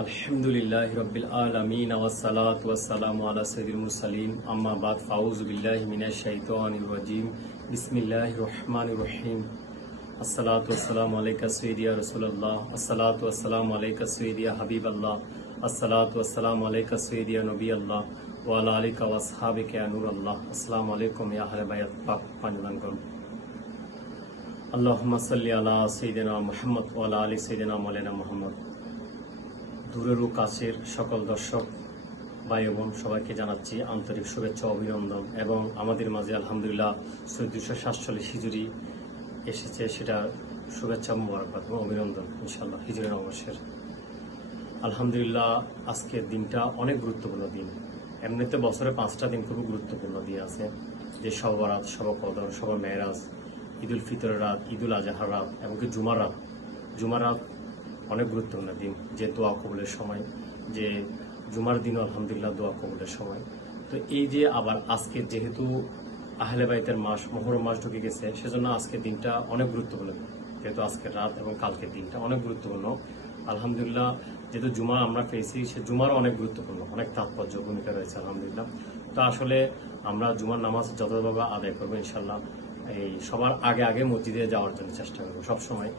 আলহামদুলিল্লাহি রাব্বিল আলামিন ওয়াসসালাতু ওয়াসসালামু আলা সাইয়্যিদিল মুরসালিন আম্মা বাদ ফাউযু বিল্লাহি মিনাশ শাইতানির রাজিম বিসমিল্লাহির রহমানির রহিম আসসালাতু ওয়াসসালামু আলাইকা সাইয়্যিদি ইয়া রাসূলুল্লাহ আসসালাতু ওয়াসসালামু আলাইকা সাইয়্যিদি ইয়া হাবিবাল্লাহ আসসালাতু ওয়াসসালামু আলাইকা সাইয়্যিদি ইয়া নবিয়াল্লাহ ওয়া আলা আলিকা ওয়া আসহাবিকা ইয়া নূরাল্লাহ আসসালামু আলাইকুম ইয়া আহলে বাইত পাক পাঁচজন আল্লাহুম্মা সাল্লি আলা সাইয়্যিদিনা মুহাম্মদ ওয়া আলা আলি সাইয়্যিদিনা মাওলানা মুহাম্মদ। দূরের ও কাছের সকল দর্শক ভাই বোন সবাইকে জানাচ্ছি আন্তরিক শুভেচ্ছা অভিনন্দন এবং আমাদের মাঝে আলহামদুলিল্লাহ 1447 হিজরি এসেছে, সেটা শুভেচ্ছা মোবারকবাদ এবং অভিনন্দন ইনশাআল্লাহ হিজরি নববর্ষের। আলহামদুলিল্লাহ আজকের দিনটা অনেক গুরুত্বপূর্ণ দিন। এমনিতে বছরে 5টা দিন খুবই গুরুত্বপূর্ণ দিন আছে, যে শব বরাত, শব কদর, শব মেরাজ, ঈদুল ফিতরের রাত, ঈদুল আজহার রাত, এমনকি জুমার রাত। জুমার রাত অনেক গুরুত্বপূর্ণ দিন, যে দোয়া কবুলের সময়, যে জুমার দিন আলহামদুলিল্লাহ দোয়া কবুলের সময়। তো এই যে আবার আজকে যেহেতু আহলে বাইতের মাস, মুহররম মাস ঢুকে গেছে, সেজন্য আজকের দিনটা অনেক গুরুত্বপূর্ণ। যেহেতু আজকের রাত এবং কালকের দিনটা অনেক গুরুত্বপূর্ণ আলহামদুলিল্লাহ। যেহেতু জুমা আমরা পেয়েছি, সে জুমারও অনেক গুরুত্বপূর্ণ, অনেক তাৎপর্য ভূমিকা রয়েছে আলহামদুলিল্লাহ। তো আসলে আমরা জুমার নামাজ যথাযথভাবে আদায় করবো ইনশাল্লাহ। এই সবার আগে আগে মসজিদে যাওয়ার জন্য চেষ্টা করবো সবসময়।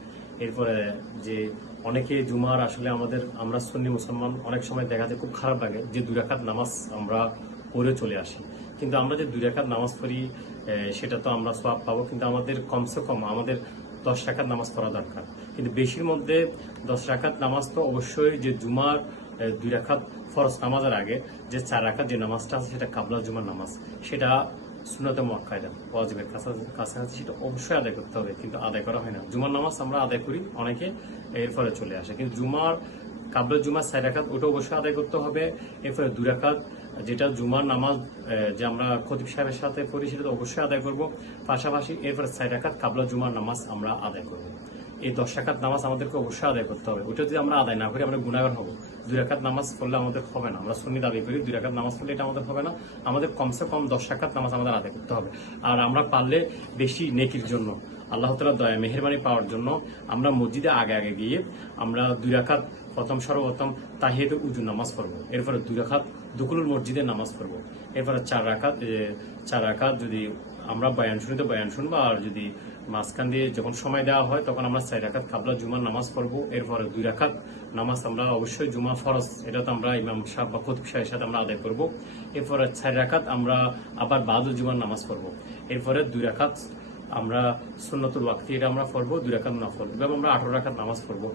এরপরে যে অনেকে জুমার আসলে আমরা সুন্নি মুসলমান অনেক সময় দেখা যায় খুব খারাপ লাগে যে 2 রাকাত নামাজ আমরা পড়ে চলে আসি, কিন্তু আমরা যে 2 রাকাত নামাজ পড়ি সেটা তো আমরা সওয়াব পাবো, কিন্তু আমাদের কমসে কম আমাদের 10 রাকাত নামাজ পড়া দরকার। কিন্তু বেশির মধ্যে 10 রাকাত নামাজ তো অবশ্যই, যে জুমার 2 রাকাত ফরজ নামাজের আগে যে 4 রাকাত যে নামাজটা আছে সেটা কাবলা জুমার নামাজ, সেটা সুন্নতে মুআক্কাদা ওয়াজিবের কাছাকাছি, সেটা অবশ্যই আদায় করতে হবে, কিন্তু আদায় করা হয় না। জুমার নামাজ আমরা আদায় করি, অনেকে এর ফলে চলে আসে, কিন্তু জুমার কাবলা জুমার 4 রাকাত ওটা অবশ্যই আদায় করতে হবে। এরপরে 2 রাকাত যেটা জুমার নামাজ যে আমরা খতিব সাহেবের সাথে পড়ি সেটা তো অবশ্যই আদায় করব, পাশাপাশি এরপরে 4 রাকাত কাবলা জুমার নামাজ আমরা আদায় করব। এই 10 রাকাত নামাজ আমাদেরকে অবশ্যই আদায় করতে হবে। ওটা যদি আমরা আদায় না করি আমরা গুনাহগার হব। 2 রাকাত নামাজ পড়লে আমাদের হবে না, আমরা সুন্নি দাবি করি 2 রাকাত নামাজ পড়লে এটা আমাদের হবে না, আমাদের কমসে কম 10 রাকাত নামাজ আমাদের আদায় করতে হবে। আর আমরা পারলে বেশি নেকির জন্য, আল্লাহ তাআলার দয়া মেহেরবানি পাওয়ার জন্য আমরা মসজিদে আগে আগে গিয়ে আমরা 2 রাকাত সর্বপ্রথম তাহিয়াতুল উযু নামাজ পড়বো, এরপরে 2 রাকাত দুকুলুল মসজিদে নামাজ পড়বো, এরপরে 4 রাকাত যদি আমরা বয়ান শুনি তো বয়ান শুনবো, আর যদি মাঝখান দিয়ে যখন সময় দেওয়া হয় তখন আমরা 4 রাকাত কাবলা জুমার নামাজ পড়বো। এরপরে 2 রাকাত নামাজ আমরা অবশ্যই জুমা ফরজ, এটা তো আমরা ইমাম সাহেব বা খতিব সাহেবের সাথে আমরা আদায় করবো। এরপরে 4 রাকাত আমরা আবার বাদুল জুমার নামাজ পড়বো। এরপরে 2 রাকাত আমরা সুন্নতুল ওয়াক্তি, এটা আমরা পড়বো 2 রাকাত নফল, এবং আমরা 18 রাকাত নামাজ পড়বো।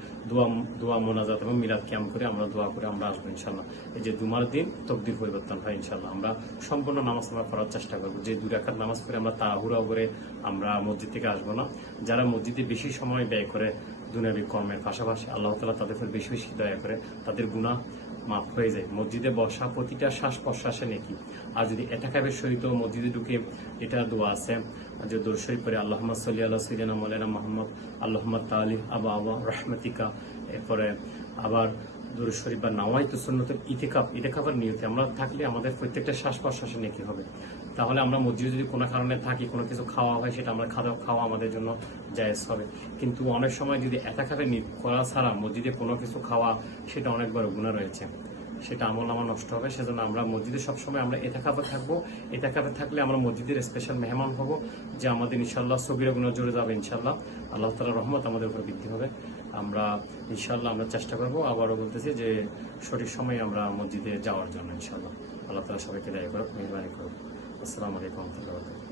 দোয়া মোনাজাত এবং মিলাদ কিয়াম করে আমরা দোয়া করে আমরা আসবো ইনশাল্লাহ। এই যে জুমার দিন তকদির পরিবর্তন হয় ইনশাল্লাহ। আমরা সম্পূর্ণ নামাজ আমরা পড়ার চেষ্টা করবো, যে 2 রাকাত নামাজ পড়ে আমরা তাড়াহুড়া করে আমরা মসজিদ থেকে আসবো না। যারা মসজিদে বেশি সময় ব্যয় করে দুনিয়াবি কর্মের পাশাপাশি, আল্লাহ তাআলা তাদের উপর বেশি বেশি দয়া করে, তাদের গুনাহ মাফ হয়ে যায়। মসজিদে বসা প্রতিটা শ্বাস প্রশ্বাসে নেকি। আর যদি এতেকাফের সহিত মসজিদে ঢুকে, এটা দোয়া আছে যে দরুদ শরীফ পড়ে, আল্লাহুম্মা সাল্লি আলা সাইয়্যিদিনা মাওলানা মুহাম্মদ আল্লাহুম্মা তাআলি আবা রাহমাতিকা, এরপরে আবার দরুদ শরীফ বা নাওয়াইতু সুন্নাতুল ইতিকাফের নিয়তে আমরা থাকলে আমাদের প্রত্যেকটা শ্বাস প্রশ্বাসে নেকি হবে। তাহলে আমরা মসজিদে যদি কোনো কারণে থাকি, কোনো কিছু খাওয়া হয়, সেটা আমরা খাওয়া আমাদের জন্য জায়েজ হবে। কিন্তু অনেক সময় যদি এতেকাফের নিয়ত করা ছাড়া মসজিদে কোনো কিছু খাওয়া, সেটা অনেক বড় গুনাহ রয়েছে, সেটা আমলনামা নষ্ট হবে। সেজন্য আমরা মসজিদে সবসময় আমরা এতেকাফে থাকবো। এতেকাফে থাকলে আমরা মসজিদের স্পেশাল মেহমান হব, যে আমাদের ইনশাল্লাহ সগীরা গুনাহ জুড়ে যাবে ইনশাল্লাহ। আল্লাহ তাআলার রহমত আমাদের উপর বৃদ্ধি হবে। আমরা ইনশাল্লাহ আমরা চেষ্টা করবো, আবারও বলতেছি যে সঠিক সময়ে আমরা মসজিদে যাওয়ার জন্য ইনশাল্লাহ। আল্লাহ তাআলা সবাইকে দয়া করুক, মেহেরবানি করুক। আসসালামু আলাইকুম ওয়া রাহমাতুল্লাহি ওয়া বারাকাতুহু।